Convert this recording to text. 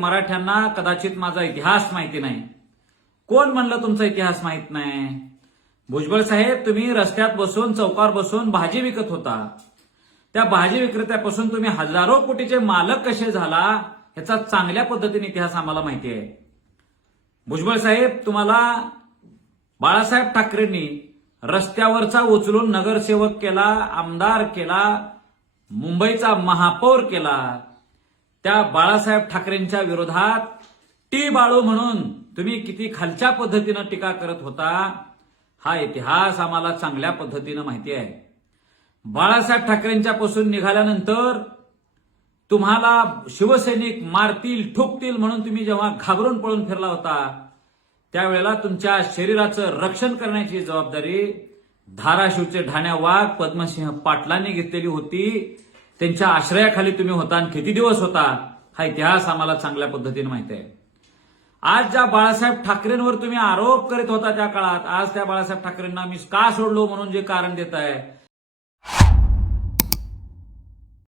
मराठ्यांना कदाचित माझा इतिहास माहिती नाही. कोण म्हणलं तुमचा इतिहास माहित नाही? भुजबळ साहेब, तुम्ही रस्त्यात बसून चौकावर बसून भाजी विकत होता. त्या भाजी विक्रेत्यापासून तुम्ही हजारो कोटीचे मालक कसे झाला ह्याचा चांगल्या पद्धतीने इतिहास आम्हाला माहिती आहे. भुजबळ साहेब, तुम्हाला बाळासाहेब ठाकरेंनी रस्त्यावरचा उचलून नगरसेवक केला, आमदार केला, मुंबईचा महापौर केला. त्या बाळासाहेब ठाकरेंच्या विरोधात टी बाळू म्हणून तुम्ही किती खालच्या पद्धतीनं टीका करत होता हा इतिहास आम्हाला चांगल्या पद्धतीनं माहिती आहे. बाळासाहेब ठाकरेंच्या पासून निघाल्यानंतर तुम्हाला शिवसैनिक मारतील, ठोकतील म्हणून तुम्ही जेव्हा घाबरून पळून फिरला होता त्यावेळेला तुमच्या शरीराचं रक्षण करण्याची जबाबदारी धाराशिवचे ढाण्या वाघ पद्मसिंह पाटलांनी घेतलेली होती. त्यांच्या आश्रयाखाली तुम्ही होता आणि किती दिवस होता हा इतिहास आम्हाला चांगल्या पद्धतीने माहिती आहे. आज ज्या बाळासाहेब ठाकरेंवर तुम्ही आरोप करीत होता त्या काळात, आज त्या बाळासाहेब ठाकरेंना मी का सोडलो म्हणून जे कारण देत आहे